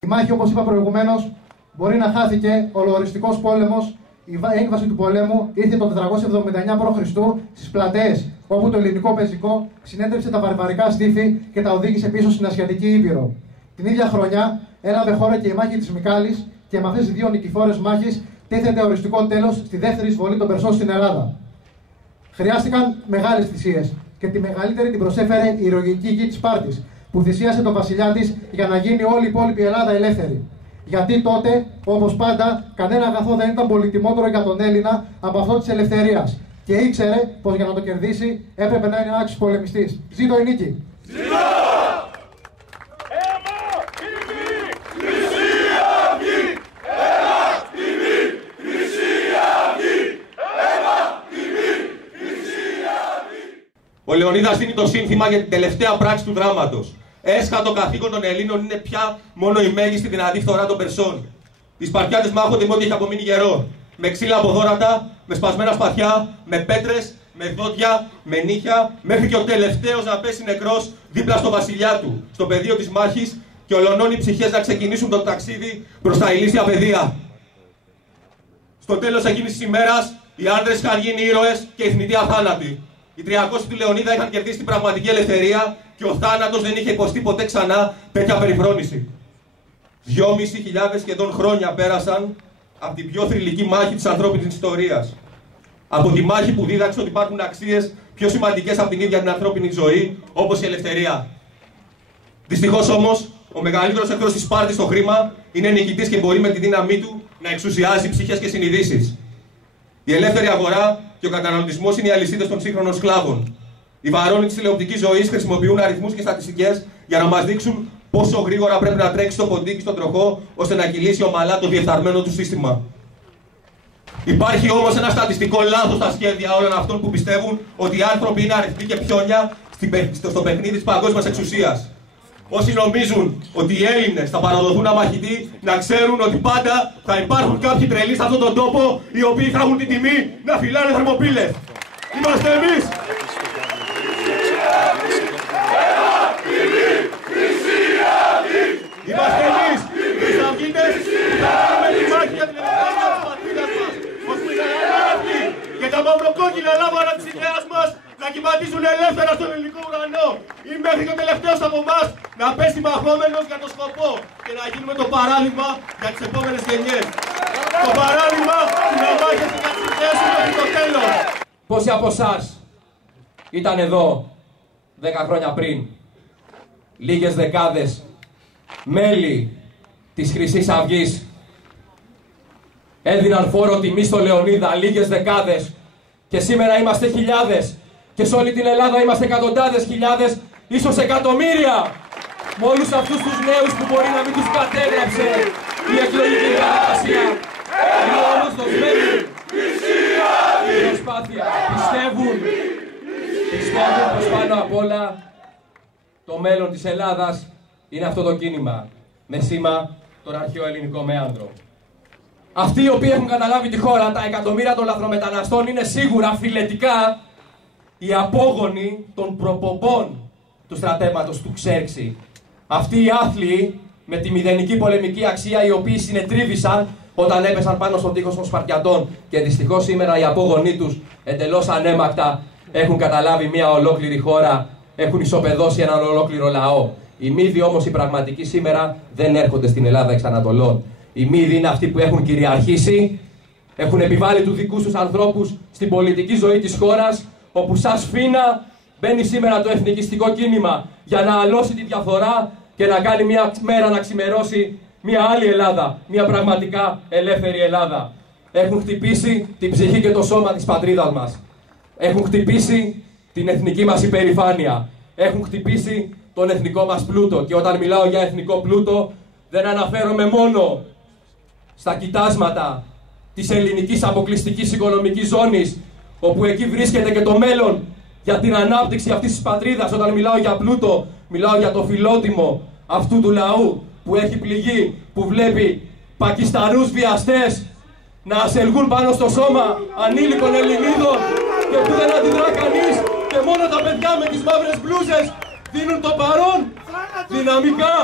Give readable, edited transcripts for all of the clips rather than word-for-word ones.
Η μάχη, όπως είπα προηγουμένως, μπορεί να χάθηκε. Ο λογαριστικός πόλεμος, η έκβαση του πολέμου ήρθε το 479 π.Χ. στις πλατείες, όπου το ελληνικό πεζικό συνέτρεψε τα βαρβαρικά στήθη και τα οδήγησε πίσω στην Ασιατική Ήπειρο. Την ίδια χρονιά έλαβε χώρα και η μάχη της Μυκάλης και με αυτές τις δύο νικηφόρες μάχες τίθεται οριστικό τέλος στη δεύτερη εισβολή των Περσών στην Ελλάδα. Χρειάστηκαν μεγάλες θυσίες και τη μεγαλύτερη την προσέφερε η ηρωική γη της Σπάρτης, που θυσίασε τον βασιλιά της για να γίνει όλη η υπόλοιπη Ελλάδα ελεύθερη. Γιατί τότε, όπως πάντα, κανένα αγαθό δεν ήταν πολυτιμότερο για τον Έλληνα από αυτό της ελευθερίας. Και ήξερε πως για να το κερδίσει έπρεπε να είναι άξιος πολεμιστής. Ζήτω η νίκη! Ο Λεωνίδας δίνει το σύνθημα για την τελευταία πράξη του δράματος. Έσχατο καθήκον των Ελλήνων είναι πια μόνο η μέγιστη δυνατή φθορά των Περσών. Οι Σπαρτιάτες μάχονται με ό,τι έχει απομείνει γερό. Με ξύλα αποδόρατα, με σπασμένα σπαθιά, με πέτρες, με δόντια, με νύχια, μέχρι και ο τελευταίος να πέσει νεκρός δίπλα στο βασιλιά του, στο πεδίο της μάχης και ολονών οι ψυχές να ξεκινήσουν το ταξίδι προς τα ηλίσια πεδία. Στο τέλος εκείνης της ημέρας, οι άντρες είχαν γίνει ήρωες και οι θνητοί αθάνατοι. Οι 300 του Λεωνίδα είχαν κερδίσει την πραγματική ελευθερία και ο θάνατος δεν είχε υποστεί ποτέ ξανά τέτοια περιφρόνηση. 2.500 σχεδόν χρόνια πέρασαν από την πιο θρυλική μάχη της ανθρώπινης ιστορίας. Από τη μάχη που δίδαξε ότι υπάρχουν αξίες πιο σημαντικές από την ίδια την ανθρώπινη ζωή, όπως η ελευθερία. Δυστυχώς όμως, ο μεγαλύτερος εχθρός της Σπάρτης στο χρήμα είναι νικητής και μπορεί με τη δύναμή του να εξουσιάζει ψυχές και συνειδήσεις. Η ελεύθερη αγορά και ο καταναλωτισμός είναι οι αλυσίδες των σύγχρονων σκλάβων. Οι βαρώνοι της τηλεοπτικής ζωής χρησιμοποιούν αριθμούς και στατιστικές για να μας δείξουν πόσο γρήγορα πρέπει να τρέξει το ποντίκι στον τροχό ώστε να κυλήσει ομαλά το διεφθαρμένο του σύστημα. Υπάρχει όμως ένα στατιστικό λάθος στα σχέδια όλων αυτών που πιστεύουν ότι οι άνθρωποι είναι αριθμοί και πιόνια στο παιχνίδι της παγκόσμιας εξουσίας. Όσοι νομίζουν ότι οι Έλληνες θα παραδοθούν αμαχητοί, να ξέρουν ότι πάντα θα υπάρχουν κάποιοι τρελοί σε αυτόν τον τόπο οι οποίοι θα έχουν την τιμή να φυλάνε θερμοπύλες. Είμαστε εμείς! Είμαστε εμείς, οι Σαυγίτες, που θα κάνουμε τη μάχη για την ελευθερία της πατρίδας μας, ώστε οι Ελλάδοι και τα μαυροκόκκινα λάβανα της ιδέας μας να κυματίζουν ελεύθερα στον ελληνικό ουρανό ή μέχρι και ο τελευταίος από εμάς να πέσει μαχόμενος για το σκοπό και να γίνουμε το παράδειγμα για τις επόμενες γενιές. Το παράδειγμα που να μάχεται για τις ιδέες σου μέχρι το τέλος. Πόσοι από εσάς ήταν εδώ 10 χρόνια πριν, λίγες δεκάδες μέλη της Χρυσής Αυγής έδιναν φόρο τιμή στο Λεωνίδα, λίγες δεκάδες, και σήμερα είμαστε χιλιάδες και σε όλη την Ελλάδα είμαστε εκατοντάδες χιλιάδες, ίσως εκατομμύρια, με όλους αυτούς τους νέους που μπορεί να μην τους κατέγραψε η εκλογική διαδικασία. Είναι όμως δοσμένοι η προσπάθεια. Πιστεύουν πως πάνω απ' όλα το μέλλον της Ελλάδας είναι αυτό το κίνημα, με σήμα τον αρχαίο ελληνικό μέανδρο. Αυτοί οι οποίοι έχουν καταλάβει τη χώρα, τα εκατομμύρια των λαθρομεταναστών, είναι σίγουρα φιλετικά οι απόγονοι των προπομπών του στρατεύματος του Ξέρξη. Αυτοί οι άθλοι με τη μηδενική πολεμική αξία, οι οποίοι συνετρίβησαν όταν έπεσαν πάνω στον τοίχο των Σπαρτιατών, και δυστυχώς σήμερα οι απόγονοί τους εντελώς ανέμακτα έχουν καταλάβει μια ολόκληρη χώρα, έχουν ισοπεδώσει έναν ολόκληρο λαό. Οι Μύδοι όμως οι πραγματικοί σήμερα δεν έρχονται στην Ελλάδα εξ Ανατολών. Οι Μύδοι είναι αυτοί που έχουν κυριαρχήσει, έχουν επιβάλει τους δικούς τους ανθρώπους στην πολιτική ζωή της χώρας, όπου σαν σφήνα μπαίνει σήμερα το εθνικιστικό κίνημα για να αλώσει τη διαφθορά και να κάνει μια μέρα να ξημερώσει μια άλλη Ελλάδα, μια πραγματικά ελεύθερη Ελλάδα. Έχουν χτυπήσει την ψυχή και το σώμα της πατρίδας μας. Έχουν χτυπήσει την εθνική μας υπερηφάνεια. Έχουν χτυπήσει τον εθνικό μας πλούτο. Και όταν μιλάω για εθνικό πλούτο, δεν αναφέρομαι μόνο στα κοιτάσματα της ελληνικής αποκλειστικής οικονομικής ζώνης, όπου εκεί βρίσκεται και το μέλλον για την ανάπτυξη αυτής της πατρίδας. Όταν μιλάω για πλούτο, μιλάω για το φιλότιμο αυτού του λαού που έχει πληγεί, που βλέπει Πακιστανούς βιαστές να ασελγούν πάνω στο σώμα ανήλικων Ελληνίδων και που δεν αντιδρά κανείς, και μόνο τα παιδιά με τις μαύρες μπλούζες δίνουν το παρόν δυναμικά.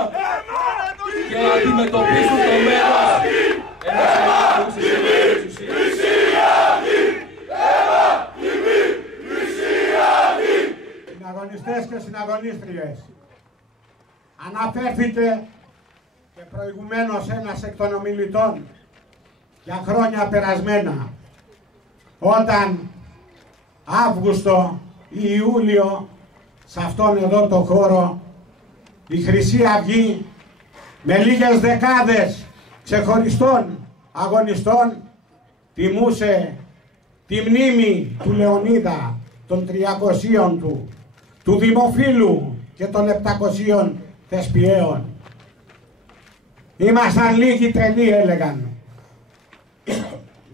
και αντιμετωπίζουν το μέρος ενός ελληνικού συστήματος εξουσίας. Συναγωνιστές και συναγωνίστριες, αναφέρθηκε και προηγουμένως ένας εκ των ομιλητών για χρόνια περασμένα, όταν Αύγουστο ή Ιούλιο σε αυτόν εδώ το χώρο η Χρυσή Αυγή με λίγες δεκάδες ξεχωριστών αγωνιστών τιμούσε τη μνήμη του Λεωνίδα, των 300 του Δημοφίλου και των 700 θεσπιαίων. Ήμασταν λίγοι τρελοί, έλεγαν.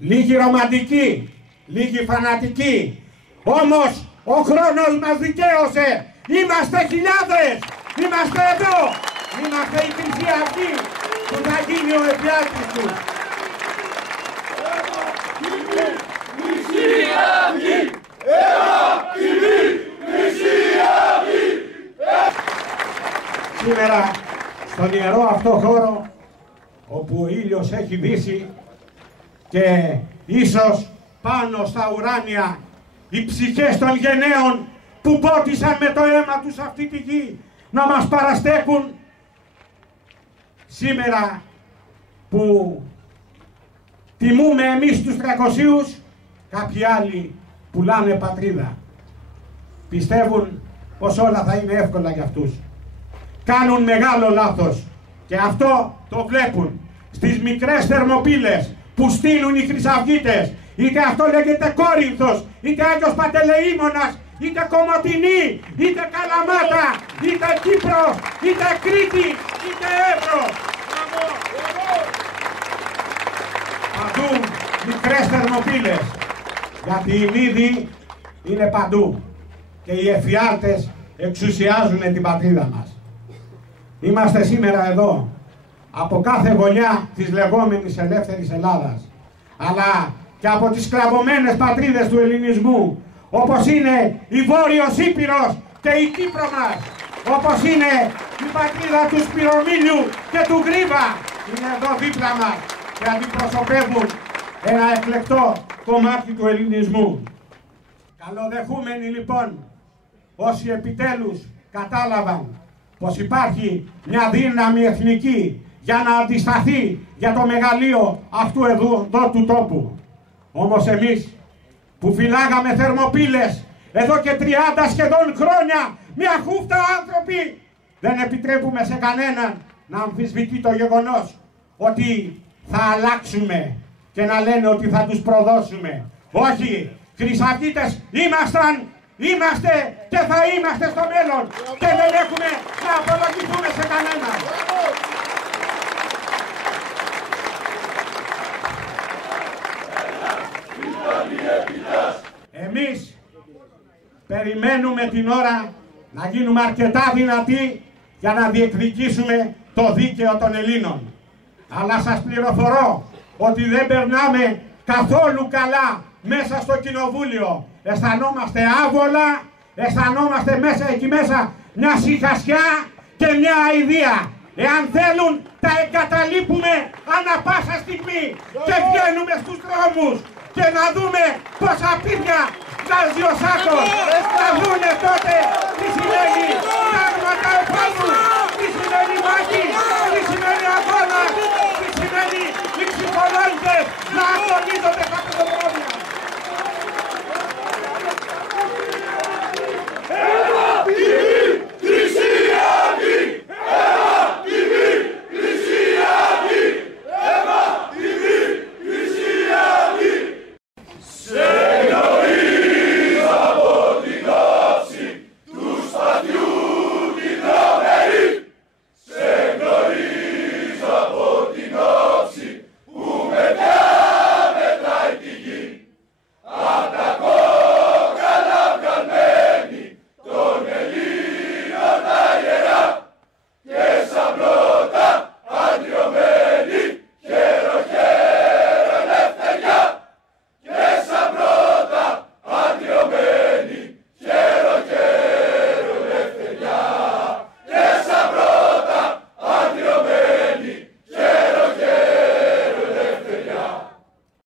Λίγοι ρομαντικοί, λίγοι φανατικοί. Όμως ο χρόνος μας δικαίωσε. Είμαστε χιλιάδες. Είμαστε εδώ. Είμαστε η Χρυσή Αυγή που θα γίνει ο εφιάλτης τους. Χρυσή Αυγή! Σήμερα στον ιερό αυτό χώρο, όπου ο ήλιος έχει δύσει και ίσως πάνω στα ουράνια οι ψυχές των γενναίων που πότισαν με το αίμα τους αυτή τη γη να μας παραστέκουν, σήμερα που τιμούμε εμείς τους 300, κάποιοι άλλοι πουλάνε πατρίδα. Πιστεύουν πως όλα θα είναι εύκολα για αυτούς. Κάνουν μεγάλο λάθος και αυτό το βλέπουν στις μικρές Θερμοπύλες που στείλουν οι Χρυσαυγίτες, είτε αυτό λέγεται Κόρινθος, είτε Άγιος Παντελεήμονας, είτε Κομοτηνή, είτε Καλαμάτα, είτε Κύπρος, είτε Κρήτη, είτε Εύρο. Παντού μικρές Θερμοπύλες, γιατί οι Μύδοι είναι παντού και οι εφιάλτες εξουσιάζουν την πατρίδα μας. Είμαστε σήμερα εδώ από κάθε γωνιά της λεγόμενης ελεύθερης Ελλάδας, αλλά και από τις σκλαβωμένες πατρίδες του ελληνισμού, όπως είναι η Βόρειος Ήπειρος και η Κύπρο μας, όπως είναι η πατρίδα του Σπυρομήλιου και του Γρίβα, είναι εδώ δίπλα μας και αντιπροσωπεύουν ένα εκλεκτό κομμάτι του ελληνισμού. Καλοδεχούμενοι λοιπόν όσοι επιτέλους κατάλαβαν πως υπάρχει μια δύναμη εθνική για να αντισταθεί για το μεγαλείο αυτού εδώ του τόπου. Όμως εμείς που φυλάγαμε Θερμοπύλες εδώ και 30 σχεδόν χρόνια, μια χούφτα άνθρωποι, δεν επιτρέπουμε σε κανέναν να αμφισβητεί το γεγονός ότι θα αλλάξουμε και να λένε ότι θα τους προδώσουμε. Όχι, Χρυσαυγίτες ήμασταν, είμαστε και θα είμαστε στο μέλλον και δεν έχουμε να απολογηθούμε σε κανέναν. Εμείς περιμένουμε την ώρα να γίνουμε αρκετά δυνατοί για να διεκδικήσουμε το δίκαιο των Ελλήνων. Αλλά σας πληροφορώ ότι δεν περνάμε καθόλου καλά μέσα στο κοινοβούλιο. Αισθανόμαστε άβολα, αισθανόμαστε μέσα εκεί μέσα μια σιχασιά και μια αηδία. Εάν θέλουν τα εγκαταλείπουμε ανά πάσα στιγμή και βγαίνουμε στους δρόμους και να δούμε πόσα πίδια βγάζει ο Σάκος, να δούνε τότε τι σημαίνει τάγματα επάνω, τι σημαίνει μάχη, τι σημαίνει αγώνα.